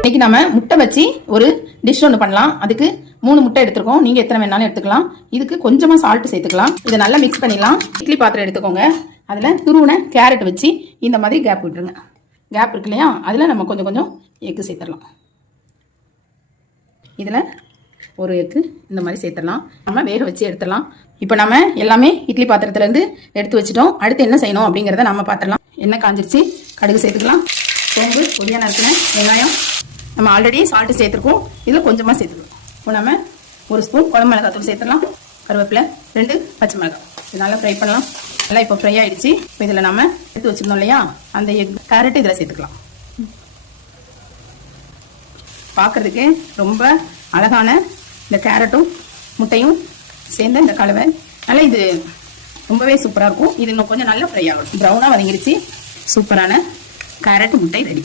இன்னைக்கு நம்ம முட்டை வச்சு ஒரு டிஷ் ஒன்று பண்ணலாம். அதுக்கு 3 முட்டை எடுத்துருக்கோம். நீங்க எத்தனை வேணாலும் எடுத்துக்கலாம். இதுக்கு கொஞ்சமா சால்ட் சேர்த்துக்கலாம். இதை நல்லா மிக்ஸ் பண்ணிடலாம். இட்லி பாத்திரம் எடுத்துக்கோங்க. அதுல துருவன கேரட் வச்சு இந்த மாதிரி கேப் விட்டுருங்க. கேப் இருக்கு இல்லையா, அதுல நம்ம கொஞ்சம் கொஞ்சம் எக்கு சேர்த்துடலாம். இதுல ஒரு எக்கு இந்த மாதிரி சேர்த்துடலாம். நம்ம வேக வச்சு எடுத்துடலாம். இப்போ நம்ம எல்லாமே இட்லி பாத்திரத்துல இருந்து எடுத்து வச்சுட்டோம். அடுத்து என்ன செய்யணும் அப்படிங்கிறத நம்ம பார்த்துடலாம். எண்ணெய் காஞ்சிருச்சு, கடுகு சேர்த்துக்கலாம். சோம்பு, பொடியாக நறுக்கின வெங்காயம், நம்ம ஆல்ரெடி சால்ட்டு சேர்த்துருக்கோம். இதில் கொஞ்சமாக சேர்த்துக்கலாம். இப்போ நம்ம 1 ஸ்பூன் குழம்பு மிளகாத்தூள் சேர்த்துடலாம். கருவேப்பிலை, 2 பச்சை மிளகாய். இது நல்லா ஃப்ரை பண்ணலாம். நல்லா இப்போ ஃப்ரை ஆகிடுச்சு. இப்போ இதில் நம்ம எடுத்து வச்சுருந்தோம் இல்லையா, அந்த கேரட் இதில் சேர்த்துக்கலாம். பார்க்குறதுக்கு ரொம்ப அழகான இந்த கேரட்டும் முட்டையும் சேர்ந்த இந்த கலவை நல்லா இது ரொம்பவே சூப்பராக இருக்கும். இது இன்னும் கொஞ்சம் நல்லா ஃப்ரை ஆகும். ப்ரௌனாக வதங்கிடுச்சு. சூப்பரான கேரட் முட்டை ரெடி.